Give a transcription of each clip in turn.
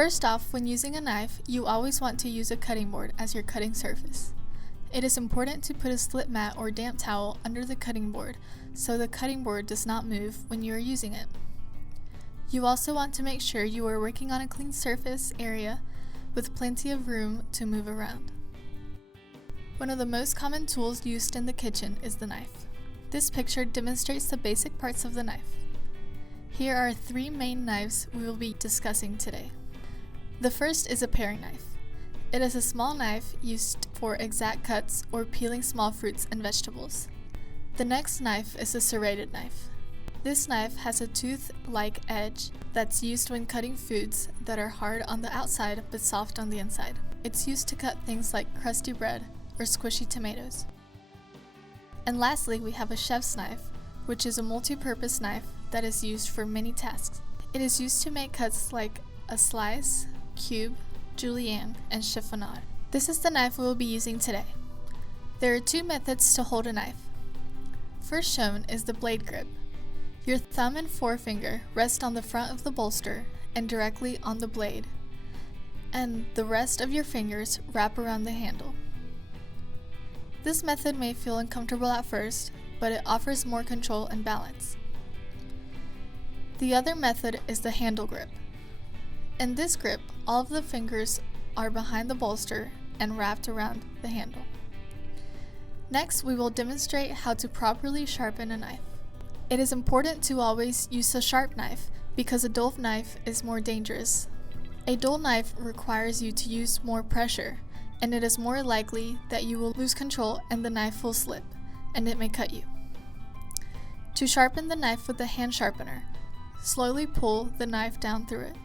First off, when using a knife, you always want to use a cutting board as your cutting surface. It is important to put a slip mat or damp towel under the cutting board so the cutting board does not move when you are using it. You also want to make sure you are working on a clean surface area with plenty of room to move around. One of the most common tools used in the kitchen is the knife. This picture demonstrates the basic parts of the knife. Here are 3 main knives we will be discussing today. The first is a paring knife. It is a small knife used for exact cuts or peeling small fruits and vegetables. The next knife is a serrated knife. This knife has a tooth-like edge that's used when cutting foods that are hard on the outside but soft on the inside. It's used to cut things like crusty bread or squishy tomatoes. And lastly, we have a chef's knife, which is a multi-purpose knife that is used for many tasks. It is used to make cuts like a slice, cube, julienne, and chiffonade. This is the knife we will be using today. There are 2 methods to hold a knife. First shown is the blade grip. Your thumb and forefinger rest on the front of the bolster and directly on the blade, and the rest of your fingers wrap around the handle. This method may feel uncomfortable at first, but it offers more control and balance. The other method is the handle grip. In this grip, all of the fingers are behind the bolster and wrapped around the handle. Next, we will demonstrate how to properly sharpen a knife. It is important to always use a sharp knife because a dull knife is more dangerous. A dull knife requires you to use more pressure, and it is more likely that you will lose control and the knife will slip, and it may cut you. To sharpen the knife with a hand sharpener, slowly pull the knife down through it.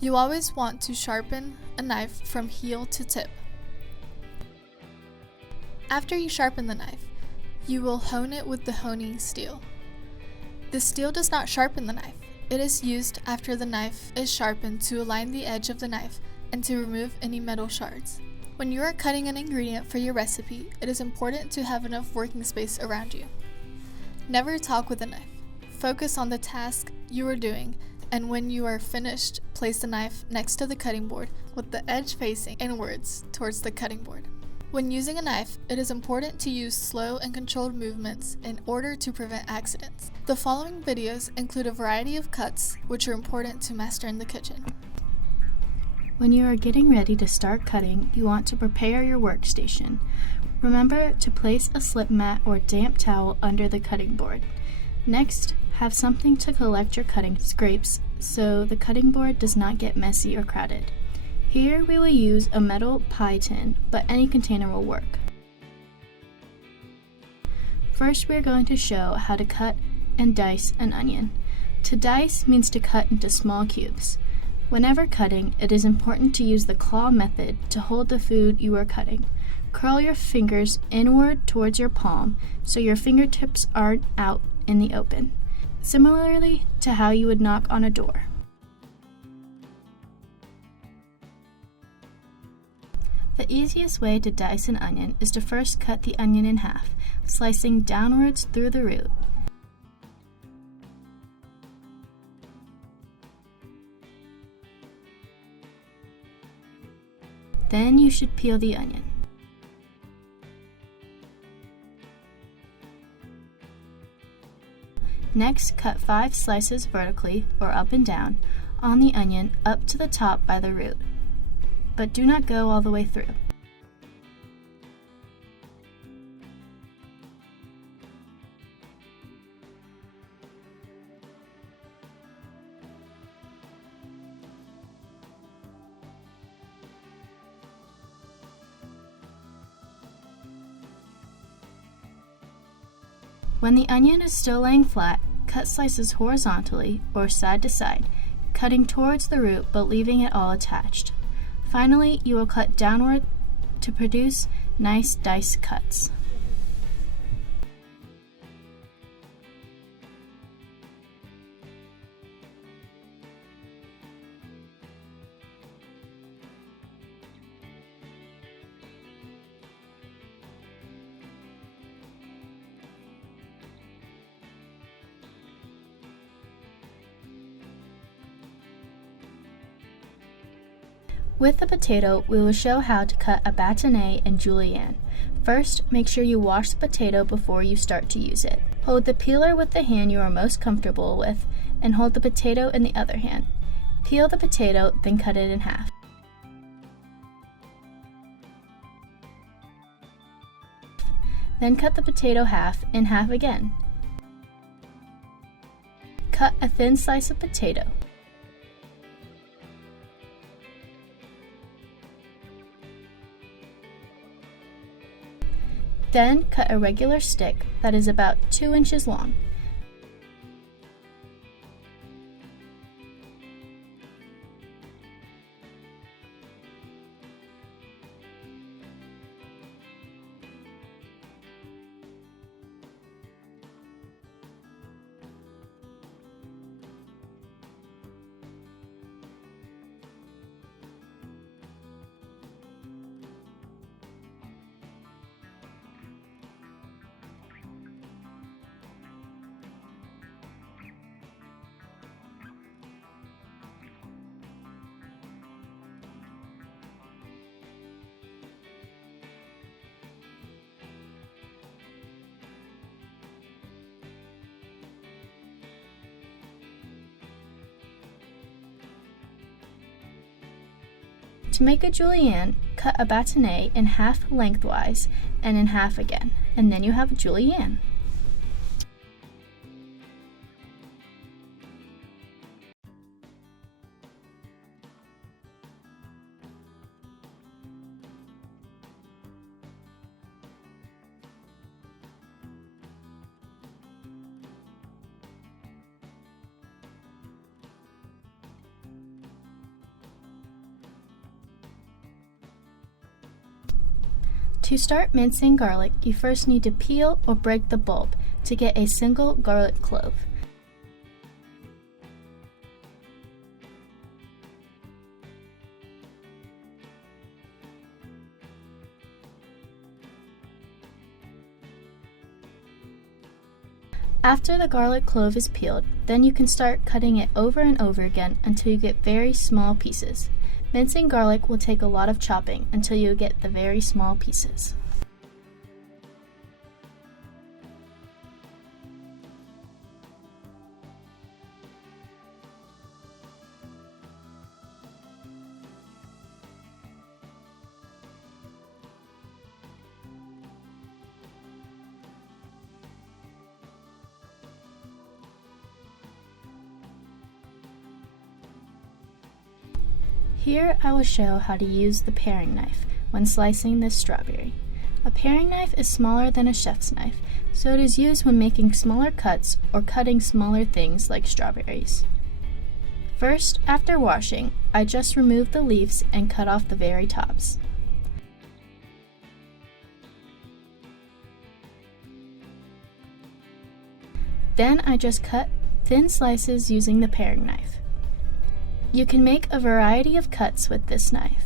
You always want to sharpen a knife from heel to tip. After you sharpen the knife, you will hone it with the honing steel. The steel does not sharpen the knife. It is used after the knife is sharpened to align the edge of the knife and to remove any metal shards. When you are cutting an ingredient for your recipe, it is important to have enough working space around you. Never talk with a knife. Focus on the task you are doing, and when you are finished, place the knife next to the cutting board with the edge facing inwards towards the cutting board. When using a knife, it is important to use slow and controlled movements in order to prevent accidents. The following videos include a variety of cuts which are important to master in the kitchen. When you are getting ready to start cutting, you want to prepare your workstation. Remember to place a slip mat or damp towel under the cutting board. Next, have something to collect your cutting scrapes so the cutting board does not get messy or crowded. Here we will use a metal pie tin, but any container will work. First we are going to show how to cut and dice an onion. To dice means to cut into small cubes. Whenever cutting, it is important to use the claw method to hold the food you are cutting. Curl your fingers inward towards your palm so your fingertips aren't out in the open, similarly to how you would knock on a door. The easiest way to dice an onion is to first cut the onion in half, slicing downwards through the root. Then you should peel the onion. Next, cut 5 slices vertically or up and down on the onion up to the top by the root, but do not go all the way through. When the onion is still laying flat, cut slices horizontally or side to side, cutting towards the root but leaving it all attached. Finally, you will cut downward to produce nice dice cuts. With the potato, we will show how to cut a bâtonnet and julienne. First, make sure you wash the potato before you start to use it. Hold the peeler with the hand you are most comfortable with, and hold the potato in the other hand. Peel the potato, then cut it in half. Then cut the potato in half again. Cut a thin slice of potato. Then cut a regular stick that is about 2 inches long. To make a julienne, cut a bâtonnet in half lengthwise and in half again, and then you have a julienne. To start mincing garlic, you first need to peel or break the bulb to get a single garlic clove. After the garlic clove is peeled, then you can start cutting it over and over again until you get very small pieces. Mincing garlic will take a lot of chopping until you get the very small pieces. Here I will show how to use the paring knife when slicing this strawberry. A paring knife is smaller than a chef's knife, so it is used when making smaller cuts or cutting smaller things like strawberries. First, after washing, I just remove the leaves and cut off the very tops. Then I just cut thin slices using the paring knife. You can make a variety of cuts with this knife.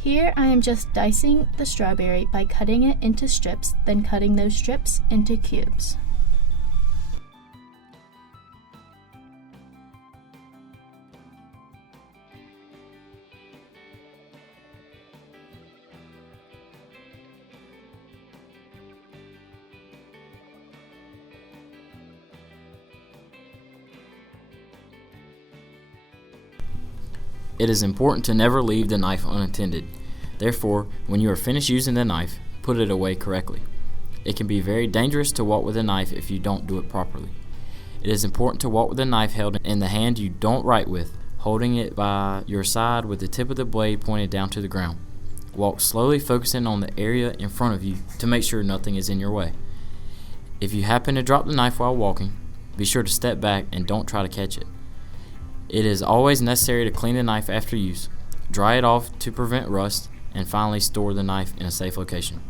Here I am just dicing the strawberry by cutting it into strips, then cutting those strips into cubes. It is important to never leave the knife unattended. Therefore, when you are finished using the knife, put it away correctly. It can be very dangerous to walk with a knife if you don't do it properly. It is important to walk with a knife held in the hand you don't write with, holding it by your side with the tip of the blade pointed down to the ground. Walk slowly, focusing on the area in front of you to make sure nothing is in your way. If you happen to drop the knife while walking, be sure to step back and don't try to catch it. It is always necessary to clean the knife after use, dry it off to prevent rust, and finally store the knife in a safe location.